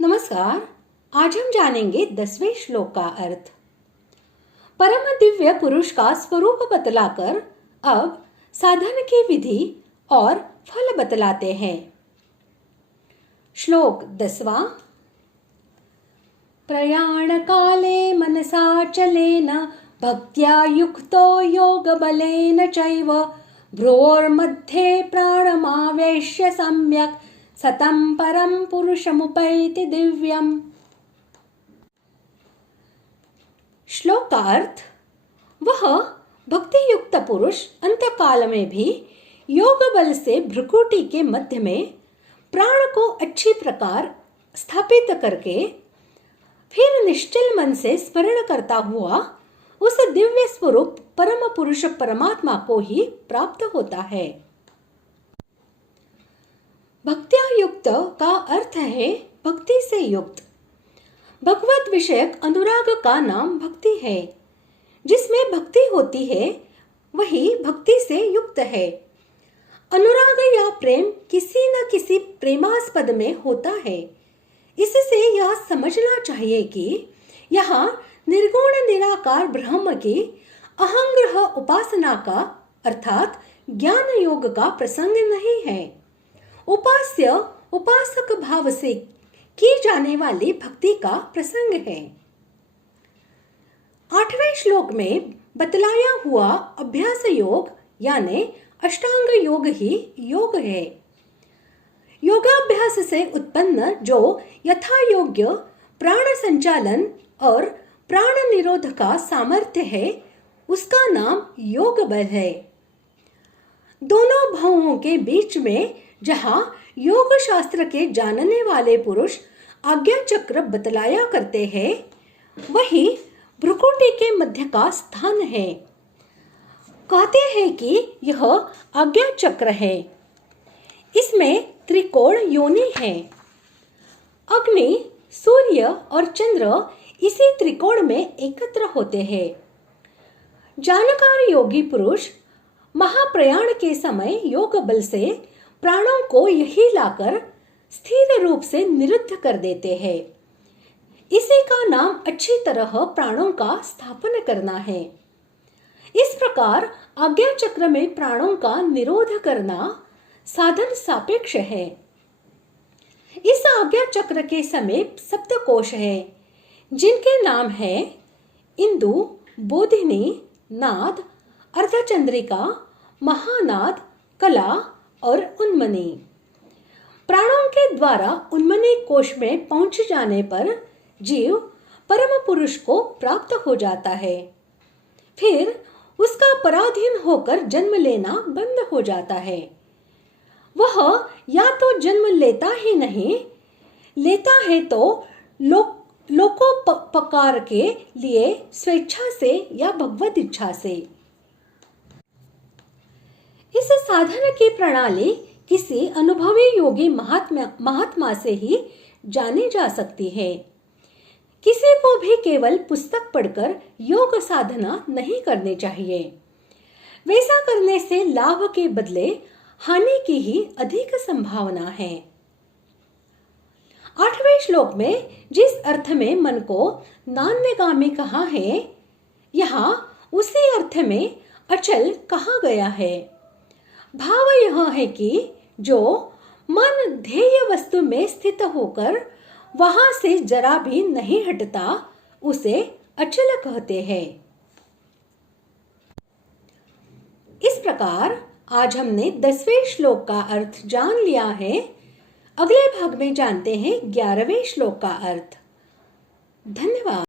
नमस्कार। आज हम जानेंगे 10वें श्लोक का अर्थ। परम दिव्य पुरुष का स्वरूप बतलाकर अब साधन की विधि और फल बतलाते हैं। श्लोक 10वां। प्रयाण काले मनसा चलेन भक्त्या युक्तो योग बलेन चैव भ्रोर्मध्ये प्राणमावेश्य सम्यक् सतं परम पुरुषमुपैति दिव्यम। श्लोक का अर्थ, वह भक्ति युक्त पुरुष अंतकाल में भी योग बल से भ्रुकुटी के मध्य में प्राण को अच्छी प्रकार स्थापित करके फिर निश्चल मन से स्मरण करता हुआ उस दिव्य स्वरूप परम पुरुष परमात्मा को ही प्राप्त होता है। भक्त्या युक्त का अर्थ है भक्ति से युक्त। भगवत विषयक अनुराग का नाम भक्ति है। जिसमें भक्ति होती है वही भक्ति से युक्त है। अनुराग या प्रेम किसी न किसी प्रेमास्पद में होता है। इससे यह समझना चाहिए कि यहाँ निर्गुण निराकार ब्रह्म की अहंग्रह उपासना का अर्थात ज्ञान योग का प्रसंग नहीं है। उपास्य उपासक भाव से की जाने वाली भक्ति का प्रसंग है। 8वें श्लोक में बतलाया हुआ अभ्यास योग यानी अष्टांग योग ही योग है। योगाभ्यास से उत्पन्न जो यथा योग्य प्राण संचालन और प्राण निरोध का सामर्थ्य है उसका नाम योग बल है। दोनों भावों के बीच में जहाँ योग शास्त्र के जानने वाले पुरुष आज्ञा चक्र बतलाया करते हैं वही भ्रुकुटी के मध्य का स्थान है। कहते हैं कि यह आज्ञा चक्र है। इसमें त्रिकोण योनि है। अग्नि, सूर्य और चंद्र इसी त्रिकोण में एकत्र होते हैं। जानकार योगी पुरुष महाप्रयाण के समय योग बल से प्राणों को यही लाकर स्थिर रूप से निरुद्ध कर देते हैं। इसी का नाम अच्छी तरह प्राणों का स्थापन करना है। इस प्रकार आज्ञा चक्र में प्राणों का निरोध करना साधन सापेक्ष है। इस आज्ञा चक्र के समीप सप्तकोश है जिनके नाम है इंदु, बोधिनी, नाद, अर्धचंद्रिका, महानाद, कला और उन्मनी। प्राणों के द्वारा उन्मनी कोश में पहुंच जाने पर जीव परम पुरुष को प्राप्त हो जाता है। फिर उसका पराधीन होकर जन्म लेना बंद हो जाता है। वह या तो जन्म लेता ही नहीं, लेता है तो लोकोपकार के लिए स्वेच्छा से या भगवत इच्छा से। इस साधन की प्रणाली किसी अनुभवी योगी महात्मा से ही जानी जा सकती है। किसी को भी केवल पुस्तक पढ़कर योग साधना नहीं करनी चाहिए। वैसा करने से लाभ के बदले हानि की ही अधिक संभावना है। 8वें श्लोक में जिस अर्थ में मन को नान्यगामी कहा है, यहाँ उसी अर्थ में अचल कहा गया है। भाव यह है कि जो मन ध्येय वस्तु में स्थित होकर वहां से जरा भी नहीं हटता उसे अचल कहते हैं। इस प्रकार आज हमने 10वें श्लोक का अर्थ जान लिया है। अगले भाग में जानते हैं 11वें श्लोक का अर्थ। धन्यवाद।